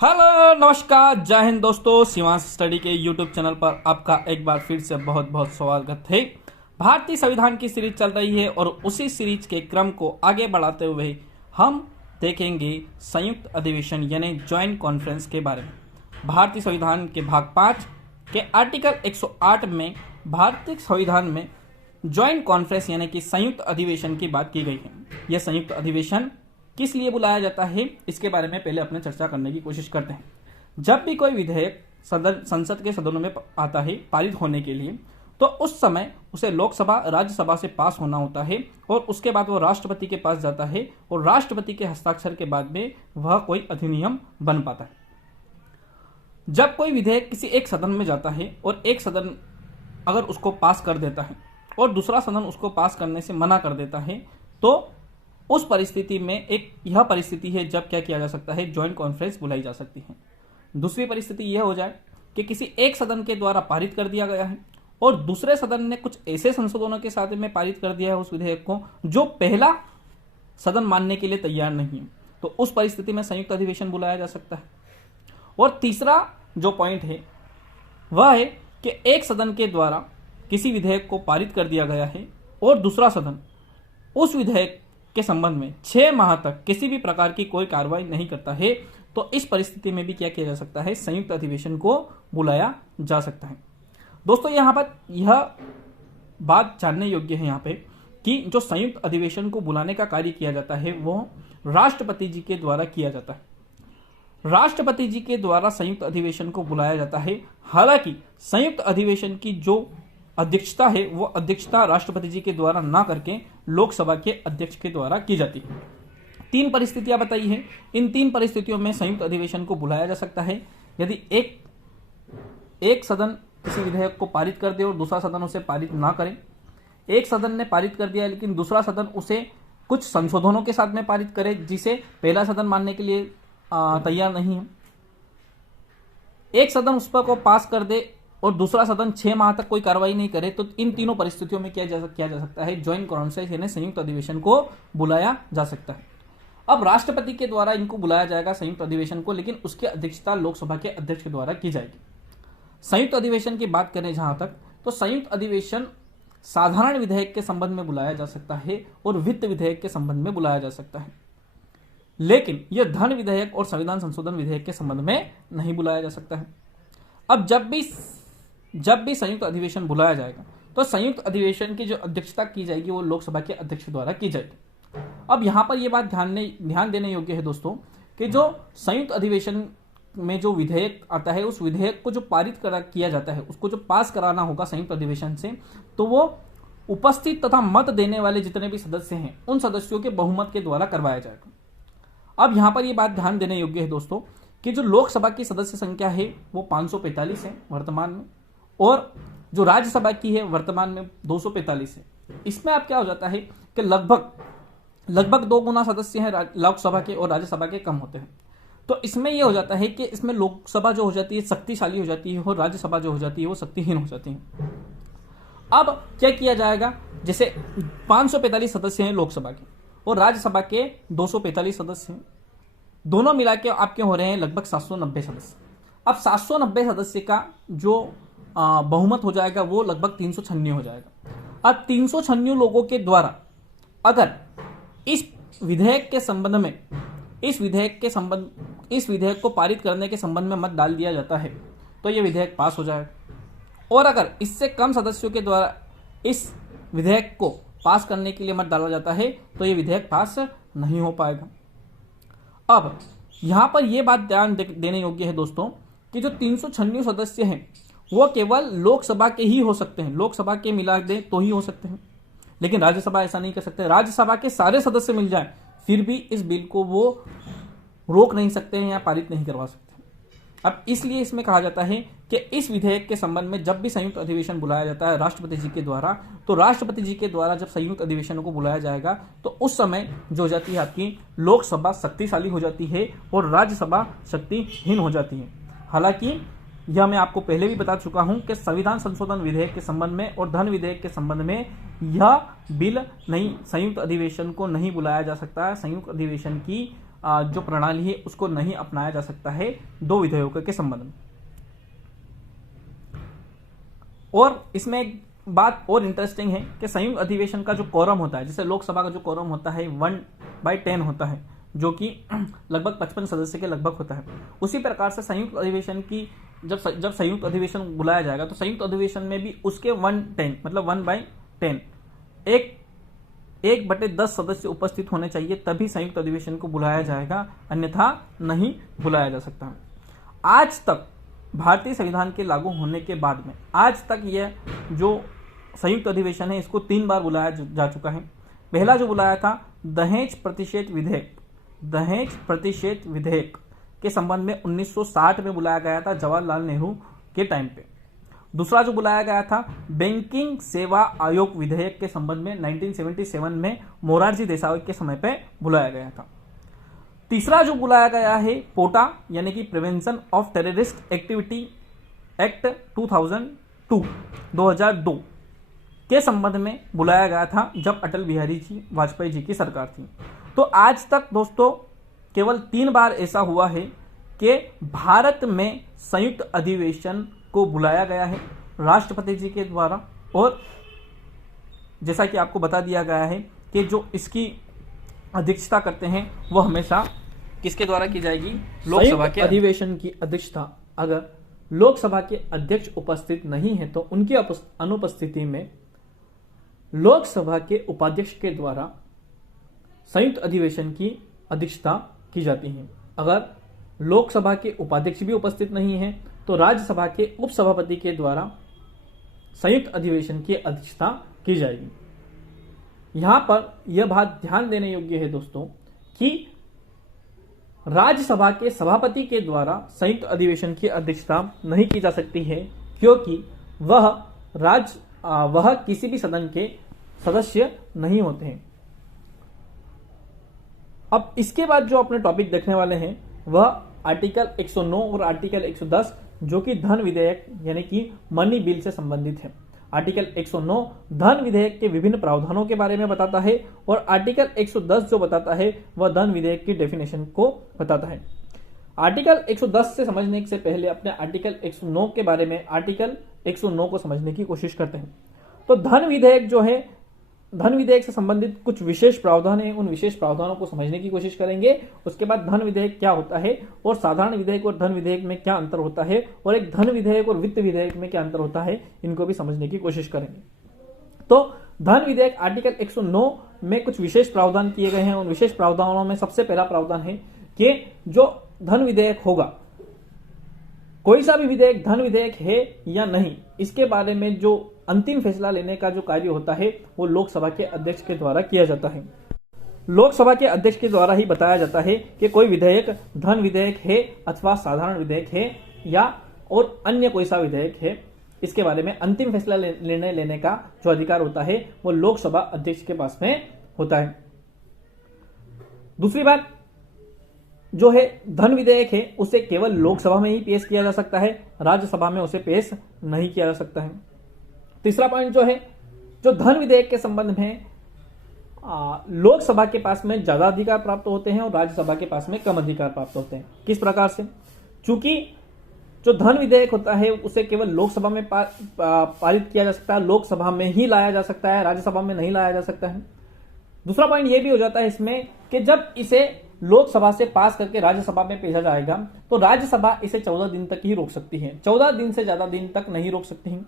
Hello नमस्कार जय हिंद दोस्तों, शिवांश स्टडी के यूट्यूब चैनल पर आपका एक बार फिर से बहुत बहुत स्वागत है। भारतीय संविधान की सीरीज चल रही है और उसी सीरीज के क्रम को आगे बढ़ाते हुए हम देखेंगे संयुक्त अधिवेशन यानी ज्वाइंट कॉन्फ्रेंस के बारे में। भारतीय संविधान के भाग 5 के आर्टिकल 108 में भारतीय संविधान में ज्वाइंट कॉन्फ्रेंस यानी कि संयुक्त अधिवेशन की बात की गई है। यह संयुक्त अधिवेशन किस लिए बुलाया जाता है, इसके बारे में पहले अपने चर्चा करने की कोशिश करते हैं। जब भी कोई विधेयक संसद के सदनों में आता है पारित होने के लिए, तो उस समय उसे लोकसभा राज्यसभा से पास होना होता है और उसके बाद वो राष्ट्रपति के पास जाता है और राष्ट्रपति के हस्ताक्षर के बाद में वह कोई अधिनियम बन पाता है। जब कोई विधेयक किसी एक सदन में जाता है और एक सदन अगर उसको पास कर देता है और दूसरा सदन उसको पास करने से मना कर देता है, तो उस परिस्थिति में यह परिस्थिति है जब क्या किया जा सकता है, ज्वाइंट कॉन्फ्रेंस बुलाई जा सकती है। दूसरी परिस्थिति यह हो जाए कि किसी एक सदन के द्वारा पारित कर दिया गया है और दूसरे सदन ने कुछ ऐसे संशोधनों के साथ में पारित कर दिया है उस विधेयक को जो पहला सदन मानने के लिए तैयार नहीं है, तो उस परिस्थिति में संयुक्त अधिवेशन बुलाया जा सकता है। और तीसरा जो पॉइंट है वह है कि एक सदन के द्वारा किसी विधेयक को पारित कर दिया गया है और दूसरा सदन उस विधेयक के संबंध में 6 माह तक किसी भी प्रकार की कोई कार्रवाई नहीं करता है, तो इस परिस्थिति में भी क्या किया जा सकता है, संयुक्त अधिवेशन को बुलाया जा सकता है। दोस्तों यहां पर यह बात जानने योग्य है यहाँ पे कि जो संयुक्त अधिवेशन को बुलाने का कार्य किया जाता है वो राष्ट्रपति जी के द्वारा किया जाता है। राष्ट्रपति जी के द्वारा संयुक्त अधिवेशन को बुलाया जाता है। हालांकि संयुक्त अधिवेशन की जो अध्यक्षता है वो अध्यक्षता राष्ट्रपति जी के द्वारा ना करके लोकसभा के अध्यक्ष के द्वारा की जाती है। 3 परिस्थितियां बताई हैं। इन 3 परिस्थितियों में संयुक्त अधिवेशन को बुलाया जा सकता है यदि एक सदन किसी विधेयक को पारित कर दे और दूसरा सदन उसे पारित ना करे। एक सदन ने पारित कर दिया लेकिन दूसरा सदन उसे कुछ संशोधनों के साथ में पारित करे जिसे पहला सदन मानने के लिए तैयार नहीं है। एक सदन उस पर को पास कर दे और दूसरा सदन 6 माह तक कोई कार्रवाई नहीं करे, तो इन तीनों परिस्थितियों में किया जा सकता है, ज्वाइंट कॉन्फ्रेंस यानी संयुक्त अधिवेशन को बुलाया जा सकता है। अब राष्ट्रपति के द्वारा इनको बुलाया जाएगा संयुक्त अधिवेशन को, लेकिन उसकी अध्यक्षता लोकसभा के अध्यक्ष के द्वारा की जाएगी। संयुक्त अधिवेशन की बात करें जहां तक, तो संयुक्त अधिवेशन साधारण विधेयक के संबंध में बुलाया जा सकता है और वित्त विधेयक के संबंध में बुलाया जा सकता है, लेकिन यह धन विधेयक और संविधान संशोधन विधेयक के संबंध में नहीं बुलाया जा सकता है। अब जब भी संयुक्त अधिवेशन बुलाया जाएगा तो संयुक्त अधिवेशन की जो अध्यक्षता की जाएगी वो लोकसभा के अध्यक्ष द्वारा की जाएगी। अब यहां पर यह बात ध्यान देने योग्य है दोस्तों कि जो संयुक्त अधिवेशन में जो विधेयक आता है उस विधेयक को जो पारित किया जाता है उसको जो पास कराना होगा संयुक्त अधिवेशन से, तो वो उपस्थित तथा मत देने वाले जितने भी सदस्य हैं उन सदस्यों के बहुमत के द्वारा करवाया जाएगा। अब यहां पर यह बात ध्यान देने योग्य है दोस्तों कि जो लोकसभा की सदस्य संख्या है वो 545 है वर्तमान में, और जो राज्यसभा की है वर्तमान में 245 है। इसमें अब क्या हो जाता है कि लगभग 2 गुना सदस्य हैं लोकसभा के और राज्यसभा के कम होते हैं। तो इसमें यह हो जाता है कि इसमें लोकसभा जो हो जाती है शक्तिशाली हो जाती है और राज्यसभा जो हो जाती है वो शक्तिहीन हो जाती है। अब क्या किया जाएगा, जैसे 545 सदस्य हैं लोकसभा के और राज्यसभा के 245 सदस्य हैं, दोनों मिला के आपके हो रहे हैं लगभग 790 सदस्य। अब 790 सदस्य का जो बहुमत हो जाएगा वो लगभग 396 हो जाएगा। अब 396 लोगों के द्वारा अगर इस विधेयक को पारित करने के संबंध में मत डाल दिया जाता है तो यह विधेयक पास हो जाएगा, और अगर इससे कम सदस्यों के द्वारा इस विधेयक को पास करने के लिए मत डाला जाता है तो यह विधेयक पास नहीं हो पाएगा। अब यहां पर यह बात ध्यान देने योग्य है दोस्तों कि जो 396 सदस्य हैं वो केवल लोकसभा के ही हो सकते हैं, लोकसभा के मिला दे तो ही हो सकते हैं, लेकिन राज्यसभा ऐसा नहीं कर सकते। राज्यसभा के सारे सदस्य मिल जाएं फिर भी इस बिल को वो रोक नहीं सकते हैं या पारित नहीं करवा सकते। अब इसलिए इसमें कहा जाता है कि इस विधेयक के संबंध में जब भी संयुक्त अधिवेशन बुलाया जाता है राष्ट्रपति जी के द्वारा, तो राष्ट्रपति जी के द्वारा जब संयुक्त अधिवेशन को बुलाया जाएगा तो उस समय जो हो जाती है आपकी लोकसभा शक्तिशाली हो जाती है और राज्यसभा शक्तिहीन हो जाती है। हालांकि यह मैं आपको पहले भी बता चुका हूं कि संविधान संशोधन विधेयक के संबंध में और धन विधेयक के संबंध में यह बिल नहीं, संयुक्त अधिवेशन को नहीं बुलाया जा सकता है। संयुक्त अधिवेशन की जो प्रणाली है उसको नहीं अपनाया जा सकता है 2 विधेयकों के संबंध में। और इसमें एक बात और इंटरेस्टिंग है कि संयुक्त अधिवेशन का जो कोरम होता है, जैसे लोकसभा का जो कोरम होता है 1/10 होता है, जो कि लगभग 55 सदस्य के लगभग होता है। उसी प्रकार से संयुक्त अधिवेशन की जब संयुक्त अधिवेशन बुलाया जाएगा तो संयुक्त अधिवेशन में भी उसके 1/10 मतलब 1/10 1/10 सदस्य उपस्थित होने चाहिए, तभी संयुक्त अधिवेशन को बुलाया जाएगा, अन्यथा नहीं बुलाया जा सकता। आज तक भारतीय संविधान के लागू होने के बाद में आज तक यह जो संयुक्त अधिवेशन है इसको 3 बार बुलाया जा चुका है। पहला जो बुलाया था दहेज प्रतिषेध विधेयक के संबंध में 1960 में बुलाया गया था, जवाहरलाल नेहरू के टाइम पे। दूसरा जो बुलाया गया था बैंकिंग सेवा आयोग विधेयक के संबंध में 1977 में मोरारजी देसाई के समय पे बुलाया गया था। तीसरा जो बुलाया गया है पोटा यानी कि prevention of terrorist activity act 2002 के संबंध में बुलाया गया था, जब अटल बिहारी जी वाजपेयी जी की सरकार थी। तो आज तक दोस्तों केवल 3 बार ऐसा हुआ है कि भारत में संयुक्त अधिवेशन को बुलाया गया है राष्ट्रपति जी के द्वारा, और जैसा कि आपको बता दिया गया है कि जो इसकी अध्यक्षता करते हैं वो हमेशा किसके द्वारा की जाएगी, लोकसभा के। अधिवेशन की अध्यक्षता अगर लोकसभा के अध्यक्ष उपस्थित नहीं है तो उनकी अनुपस्थिति में लोकसभा के उपाध्यक्ष के द्वारा संयुक्त अधिवेशन की अध्यक्षता की जाती है। अगर लोकसभा के उपाध्यक्ष भी उपस्थित नहीं है तो राज्यसभा के उपसभापति के द्वारा संयुक्त अधिवेशन की अध्यक्षता की जाएगी। यहां पर यह बात ध्यान देने योग्य है दोस्तों कि राज्यसभा के सभापति के द्वारा संयुक्त अधिवेशन की अध्यक्षता नहीं की जा सकती है, क्योंकि वह किसी भी सदन के सदस्य नहीं होते हैं। अब इसके बाद जो अपने टॉपिक देखने वाले हैं वह आर्टिकल 109 और आर्टिकल 110 जो कि धन विधेयक यानी कि मनी बिल से संबंधित है। आर्टिकल 109 धन विधेयक के विभिन्न प्रावधानों के बारे में बताता है और आर्टिकल 110 जो बताता है वह धन विधेयक की डेफिनेशन को बताता है। आर्टिकल 110 से समझने से पहले अपने आर्टिकल 109 के बारे में आर्टिकल 109 को समझने की कोशिश करते हैं। तो धन विधेयक जो है, धन विधेयक से संबंधित कुछ विशेष प्रावधान है, उन विशेष प्रावधानों को समझने की कोशिश करेंगे। उसके बाद धन विधेयक क्या होता है और साधारण विधेयक और धन विधेयक में क्या अंतर होता है और एक धन विधेयक और वित्त विधेयक में क्या अंतर होता है, इनको भी समझने की कोशिश करेंगे। तो धन विधेयक आर्टिकल 109 में कुछ विशेष प्रावधान किए गए हैं। उन विशेष प्रावधानों में सबसे पहला प्रावधान है कि जो धन विधेयक होगा, कोई सा भी विधेयक धन विधेयक है या नहीं, इसके बारे में जो अंतिम फैसला लेने का जो कार्य होता है वो लोकसभा के अध्यक्ष के द्वारा किया जाता है। लोकसभा के अध्यक्ष के द्वारा ही बताया जाता है कि कोई विधेयक धन विधेयक है अथवा साधारण विधेयक है या और अन्य कोई सा विधेयक है। इसके बारे में अंतिम फैसला निर्णय लेने का जो अधिकार होता है वो लोकसभा अध्यक्ष के पास में होता है। दूसरी बात जो है धन विधेयक है उसे केवल लोकसभा में ही पेश किया जा सकता है, राज्यसभा में उसे पेश नहीं किया जा सकता है। तीसरा पॉइंट जो है, जो धन विधेयक के संबंध में लोकसभा के पास में ज्यादा अधिकार प्राप्त होते हैं और राज्यसभा के पास में कम अधिकार प्राप्त होते हैं। किस प्रकार से? चूंकि जो धन विधेयक होता है उसे केवल लोकसभा में पारित किया जा सकता है, लोकसभा में ही लाया जा सकता है, राज्यसभा में नहीं लाया जा सकता है। दूसरा पॉइंट यह भी हो जाता है इसमें कि जब इसे लोकसभा से पास करके राज्यसभा में भेजा जाएगा तो राज्यसभा इसे 14 दिन तक ही रोक सकती है, 14 दिन से ज्यादा दिन तक नहीं रोक सकती है।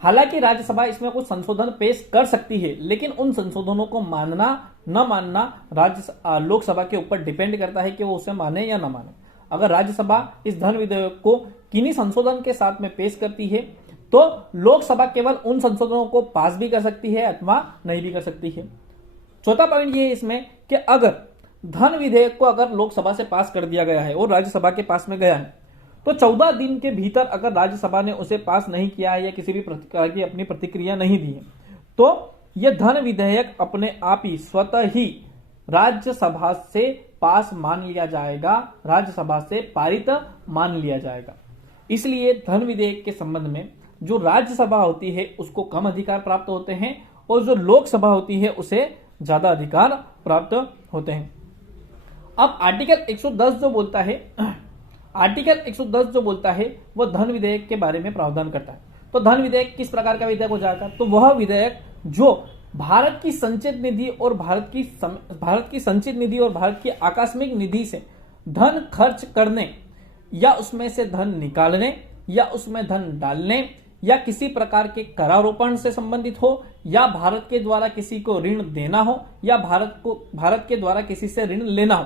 हालांकि राज्यसभा इसमें कुछ संशोधन पेश कर सकती है, लेकिन उन संशोधनों को मानना न मानना लोकसभा के ऊपर डिपेंड करता है कि वो उसे माने या न माने। अगर राज्यसभा इस धन विधेयक को किन्हीं संशोधन के साथ में पेश करती है तो लोकसभा केवल उन संशोधनों को पास भी कर सकती है अथवा नहीं भी कर सकती है। चौथा पॉइंट ये है इसमें कि अगर धन विधेयक को अगर लोकसभा से पास कर दिया गया है और राज्यसभा के पास में गया है तो 14 दिन के भीतर अगर राज्यसभा ने उसे पास नहीं किया है या किसी भी प्रकार की अपनी प्रतिक्रिया नहीं दी है तो यह धन विधेयक अपने आप ही स्वतः ही राज्यसभा से पास मान लिया जाएगा, राज्यसभा से पारित मान लिया जाएगा। इसलिए धन विधेयक के संबंध में जो राज्यसभा होती है उसको कम अधिकार प्राप्त होते हैं और जो लोकसभा होती है उसे ज्यादा अधिकार प्राप्त होते हैं। अब आर्टिकल 110 जो बोलता है, आर्टिकल 110 जो बोलता है वो धन विधेयक के बारे में प्रावधान करता है। तो धन विधेयक किस प्रकार का विधेयक हो जाएगा? तो वह विधेयक जो भारत की संचित निधि और भारत की संचित निधि और भारत की आकस्मिक निधि से धन खर्च करने या उसमें से धन निकालने या उसमें धन डालने या किसी प्रकार के करारोपण से संबंधित हो या भारत के द्वारा किसी को ऋण देना हो या भारत के द्वारा किसी से ऋण लेना हो,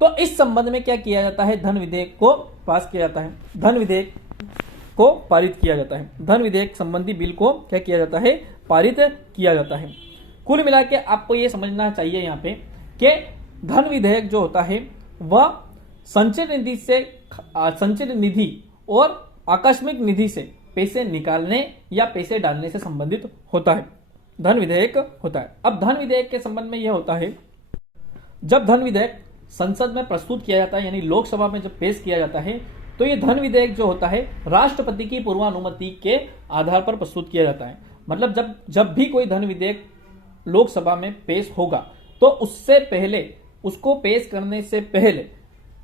तो इस संबंध में क्या किया जाता है? धन विधेयक को पास किया जाता है, धन विधेयक को पारित किया जाता है, धन विधेयक संबंधी बिल को क्या किया जाता है? पारित किया जाता है। कुल मिला के आपको यह समझना चाहिए यहाँ पे कि धन विधेयक जो होता है वह संचित निधि और आकस्मिक निधि से पैसे निकालने या पैसे डालने से संबंधित होता है, धन विधेयक होता है। अब धन विधेयक के संबंध में यह होता है, जब धन विधेयक संसद में प्रस्तुत किया जाता है यानी लोकसभा में जब पेश किया जाता है, तो यह धन विधेयक जो होता है राष्ट्रपति की पूर्वानुमति के आधार पर प्रस्तुत किया जाता है। मतलब जब भी कोई धन विधेयक लोकसभा में पेश होगा तो उससे पहले, उसको पेश करने से पहले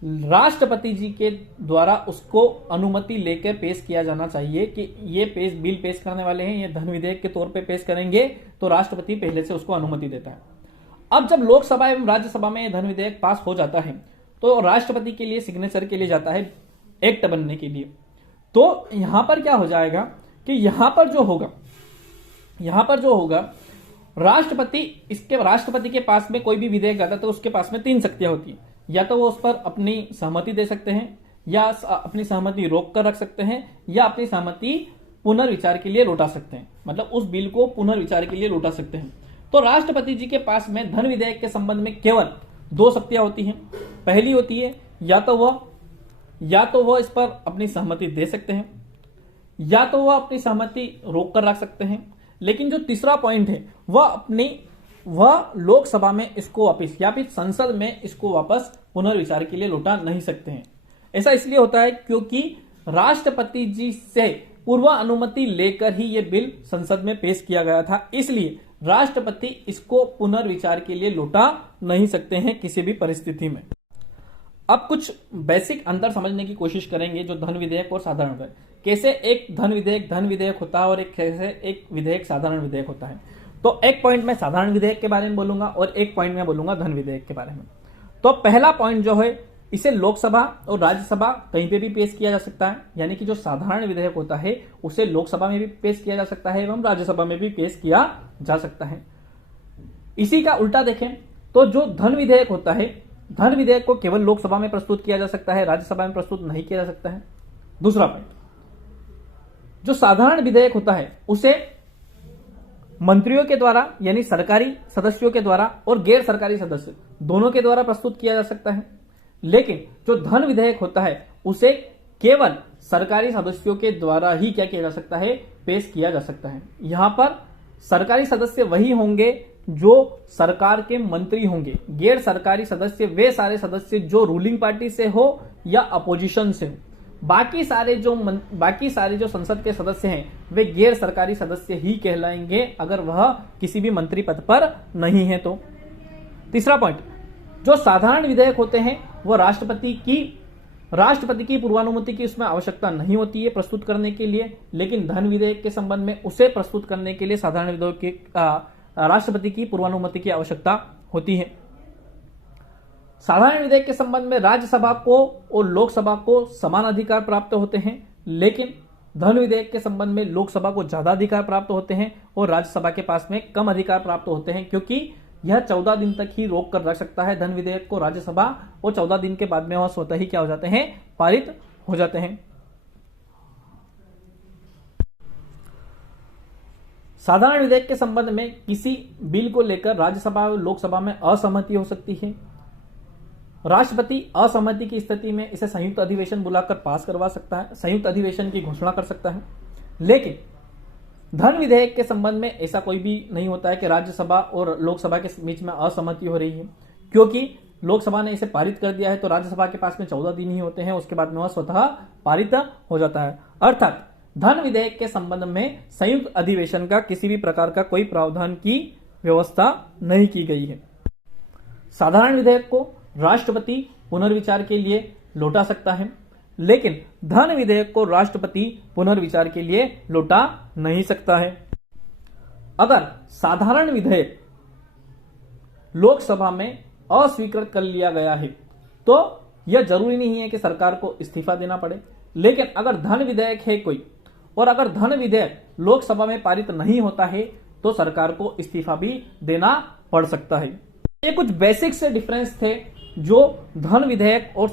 राष्ट्रपति जी के द्वारा उसको अनुमति लेकर पेश किया जाना चाहिए कि ये बिल पेश करने वाले हैं, ये धन विधेयक के तौर पे पेश करेंगे, तो राष्ट्रपति पहले से उसको अनुमति देता है। अब जब लोकसभा एवं राज्यसभा में धन विधेयक पास हो जाता है तो राष्ट्रपति के लिए सिग्नेचर के लिए जाता है एक्ट बनने के लिए। तो यहां पर क्या हो जाएगा कि यहां पर जो होगा राष्ट्रपति के पास में कोई भी विधेयक आता है तो उसके पास में 3 शक्तियां होती है, या तो वो उस पर अपनी सहमति दे सकते हैं या अपनी सहमति रोक कर रख सकते हैं या अपनी सहमति पुनर्विचार के लिए लौटा सकते हैं, मतलब उस बिल को पुनर्विचार के लिए लौटा सकते हैं। तो राष्ट्रपति जी के पास में धन विधेयक के संबंध में केवल 2 शक्तियां होती हैं। पहली होती है या तो वह इस पर अपनी सहमति दे सकते हैं या तो वह अपनी सहमति रोक कर रख सकते हैं। लेकिन जो तीसरा पॉइंट है वह लोकसभा में इसको वापस या फिर संसद में इसको वापस पुनर्विचार के लिए लौटा नहीं सकते हैं। ऐसा इसलिए होता है क्योंकि राष्ट्रपति जी से पूर्व अनुमति लेकर ही यह बिल संसद में पेश किया गया था, इसलिए राष्ट्रपति इसको पुनर्विचार के लिए लौटा नहीं सकते हैं किसी भी परिस्थिति में। अब कुछ बेसिक अंतर समझने की कोशिश करेंगे जो धन विधेयक और साधारण विधेयक, कैसे एक धन विधेयक होता है और कैसे एक विधेयक साधारण विधेयक होता है। तो एक पॉइंट में साधारण विधेयक के बारे में बोलूंगा और एक पॉइंट में बोलूंगा धन विधेयक के बारे में। तो पहला पॉइंट जो है, इसे लोकसभा और राज्यसभा कहीं पे भी पेश किया जा सकता है, यानी कि जो साधारण विधेयक होता है उसे लोकसभा में भी पेश किया जा सकता है एवं राज्यसभा में भी पेश किया जा सकता है। इसी का उल्टा देखें तो जो धन विधेयक होता है, धन विधेयक को केवल लोकसभा में प्रस्तुत किया जा सकता है, राज्यसभा में प्रस्तुत नहीं किया जा सकता है। दूसरा पॉइंट, जो साधारण विधेयक होता है उसे मंत्रियों के द्वारा यानी सरकारी सदस्यों के द्वारा और गैर सरकारी सदस्य दोनों के द्वारा प्रस्तुत किया जा सकता है। लेकिन जो धन विधेयक होता है उसे केवल सरकारी सदस्यों के द्वारा ही क्या किया जा सकता है? पेश किया जा सकता है। यहां पर सरकारी सदस्य वही होंगे जो सरकार के मंत्री होंगे, गैर सरकारी सदस्य वे सारे सदस्य जो रूलिंग पार्टी से हो या अपोजिशन से हो। बाकी सारे जो संसद के सदस्य हैं वे गैर सरकारी सदस्य ही कहलाएंगे अगर वह किसी भी मंत्री पद पर नहीं है तो। तीसरा पॉइंट, जो साधारण विधेयक होते हैं वह राष्ट्रपति की पूर्वानुमति की उसमें आवश्यकता नहीं होती है प्रस्तुत करने के लिए, लेकिन धन विधेयक के संबंध में उसे प्रस्तुत करने के लिए साधारण विधेयक की राष्ट्रपति की पूर्वानुमति की आवश्यकता होती है। साधारण विधेयक के संबंध में राज्यसभा को और लोकसभा को समान अधिकार प्राप्त होते हैं, लेकिन धन विधेयक के संबंध में लोकसभा को ज्यादा अधिकार प्राप्त होते हैं और राज्यसभा के पास में कम अधिकार प्राप्त होते हैं, क्योंकि यह 14 दिन तक ही रोक कर रख सकता है धन विधेयक को राज्यसभा, और 14 दिन के बाद में वह स्वतः ही क्या हो जाते हैं? पारित हो जाते हैं। साधारण विधेयक के संबंध में किसी बिल को लेकर राज्यसभा और लोकसभा में असहमति हो सकती है। राष्ट्रपति असहमति की स्थिति में इसे संयुक्त अधिवेशन बुलाकर पास करवा सकता है, संयुक्त अधिवेशन की घोषणा कर सकता है। लेकिन धन विधेयक के संबंध में ऐसा कोई भी नहीं होता है कि राज्यसभा और लोकसभा के बीच में असहमति हो रही है, क्योंकि लोकसभा ने इसे पारित कर दिया है तो राज्यसभा के पास में 14 दिन ही होते हैं, उसके बाद में वह स्वतः पारित हो जाता है। अर्थात धन विधेयक के संबंध में संयुक्त अधिवेशन का किसी भी प्रकार का कोई प्रावधान की व्यवस्था नहीं की गई है। साधारण विधेयक को राष्ट्रपति पुनर्विचार के लिए लौटा सकता है, लेकिन धन विधेयक को राष्ट्रपति पुनर्विचार के लिए लौटा नहीं सकता है। अगर साधारण विधेयक लोकसभा में अस्वीकृत कर लिया गया है तो यह जरूरी नहीं है कि सरकार को इस्तीफा देना पड़े, लेकिन अगर धन विधेयक है कोई और अगर धन विधेयक लोकसभा में पारित नहीं होता है तो सरकार को इस्तीफा भी देना पड़ सकता है। ये कुछ बेसिक से डिफरेंस थे जो धन विधेयक और